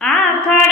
आखाड